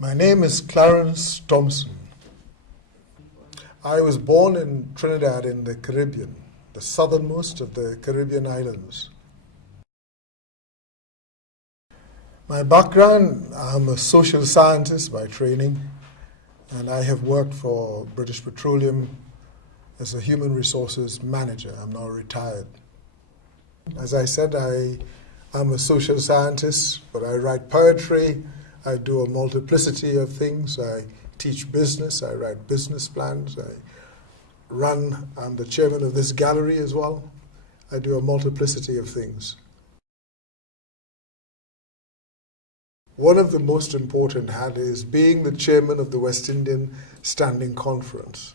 My name is Clarence Thompson. I was born in Trinidad in the Caribbean, the southernmost of the Caribbean islands. My background, I'm a social scientist by training, and I have worked for British Petroleum as a human resources manager. I'm now retired. As I said, I'm a social scientist, but I write poetry. I do a multiplicity of things. I teach business. I write business plans. I'm the chairman of this gallery as well. I do a multiplicity of things. One of the most important is being the chairman of the West Indian Standing Conference.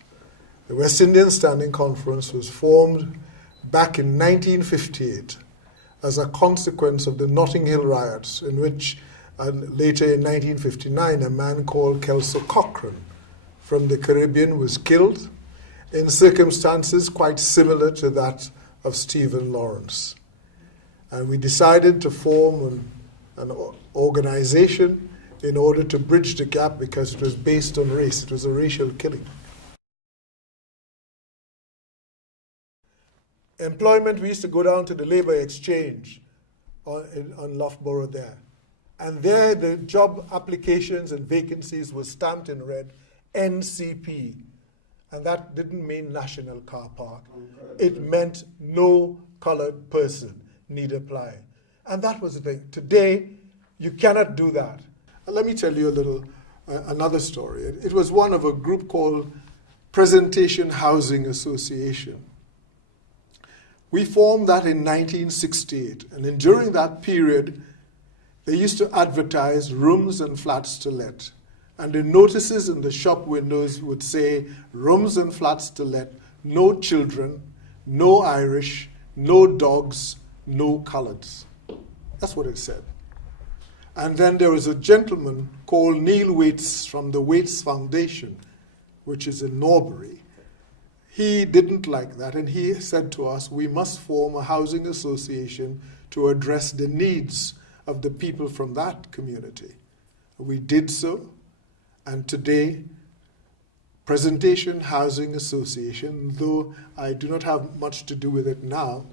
The West Indian Standing Conference was formed back in 1958 as a consequence of the Notting Hill riots, in which later in 1959 a man called Kelso Cochrane from the Caribbean was killed in circumstances quite similar to that of Stephen Lawrence. And we decided to form an organization in order to bridge the gap because it was based on race. It was a racial killing. Employment, we used to go down to the labor exchange on Loughborough there. And there the job applications and vacancies were stamped in red, NCP. And that didn't mean National Car Park. It meant no colored person need apply. And that was the thing. Today, you cannot do that. Let me tell you another story. It was one of a group called Presentation Housing Association. We formed that in 1968. And during that period, they used to advertise rooms and flats to let. And the notices in the shop windows would say, rooms and flats to let, no children, no Irish, no dogs, no coloreds. That's what it said. And then there was a gentleman called Neil Waits from the Waits Foundation, which is in Norbury. He didn't like that, and he said to us, we must form a housing association to address the needs of the people from that community. We did so, and today, Presentation Housing Association, though I do not have much to do with it now,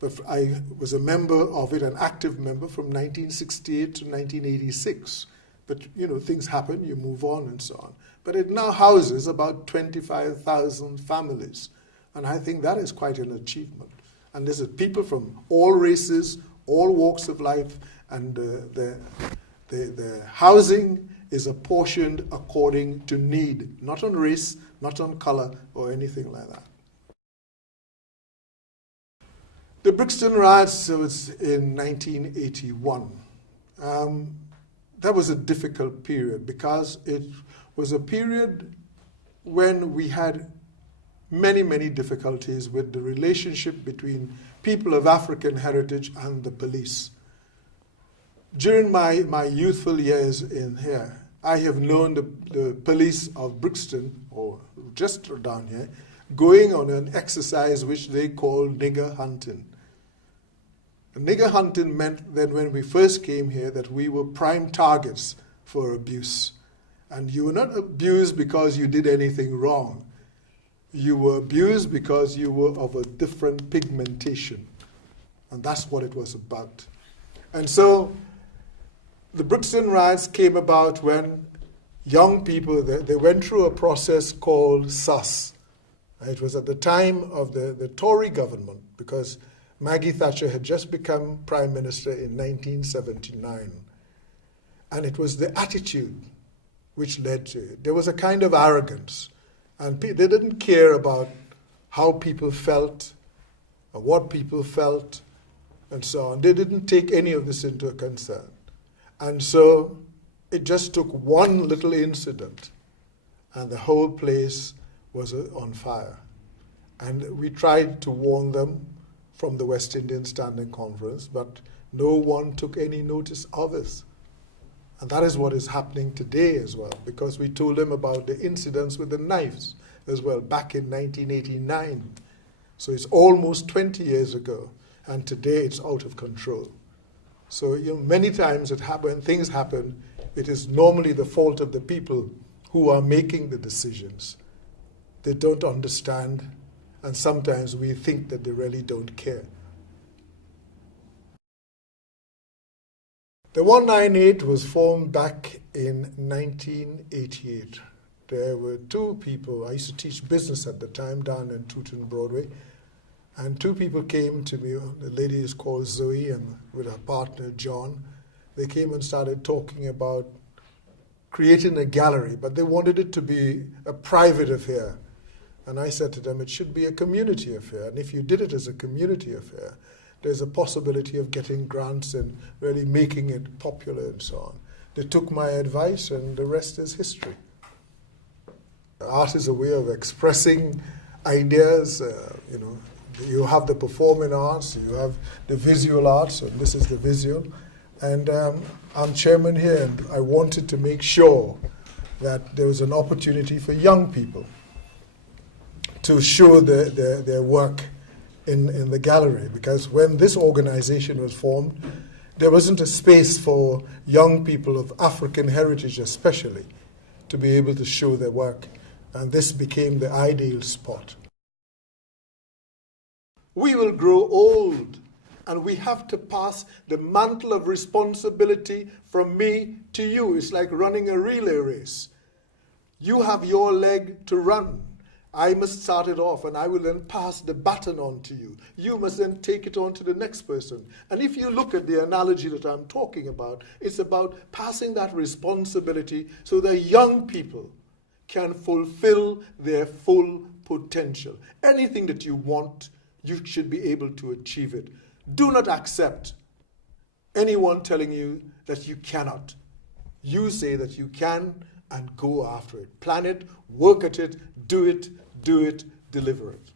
but I was a member of it, an active member from 1968 to 1986. But, things happen, you move on and so on. But it now houses about 25,000 families. And I think that is quite an achievement. And there's people from all races, all walks of life, and the housing is apportioned according to need, not on race, not on color, or anything like that. The Brixton riots was in 1981. That was a difficult period because it was a period when we had many, many difficulties with the relationship between people of African heritage and the police. During my youthful years in here, I have known the police of Brixton, or just down here, going on an exercise which they call nigger hunting. Nigger hunting meant that when we first came here that we were prime targets for abuse. And you were not abused because you did anything wrong. You were abused because you were of a different pigmentation. And that's what it was about. And so the Brixton riots came about when young people, they went through a process called SAS. It was at the time of the Tory government, because Maggie Thatcher had just become Prime Minister in 1979. And it was the attitude which led to it. There was a kind of arrogance. And they didn't care about how people felt, or what people felt, and so on. They didn't take any of this into concern. And so it just took one little incident, and the whole place was on fire. And we tried to warn them from the West Indian Standing Conference, but no one took any notice of us. And that is what is happening today as well, because we told them about the incidents with the knives as well back in 1989. So it's almost 20 years ago, and today it's out of control. So many times when things happen, it is normally the fault of the people who are making the decisions. They don't understand, and sometimes we think that they really don't care. The 198 was formed back in 1988. There were two people. I used to teach business at the time down in Tooten Broadway, and two people came to me. The lady is called Zoe, and with her partner John. They came and started talking about creating a gallery, but they wanted it to be a private affair. And I said to them, it should be a community affair. And if you did it as a community affair, there's a possibility of getting grants and really making it popular and so on. They took my advice, and the rest is history. Art is a way of expressing ideas. You have the performing arts, you have the visual arts, and this is the visual. And I'm chairman here, and I wanted to make sure that there was an opportunity for young people to show their work in the gallery, because when this organization was formed, there wasn't a space for young people of African heritage especially to be able to show their work, and this became the ideal spot. We will grow old, and we have to pass the mantle of responsibility from me to you. It's like running a relay race. You have your leg to run. I must start it off, and I will then pass the baton on to you. You must then take it on to the next person. And if you look at the analogy that I'm talking about, it's about passing that responsibility so that young people can fulfill their full potential. Anything that you want, you should be able to achieve it. Do not accept anyone telling you that you cannot. You say that you can, and go after it. Plan it, work at it, do it, deliver it.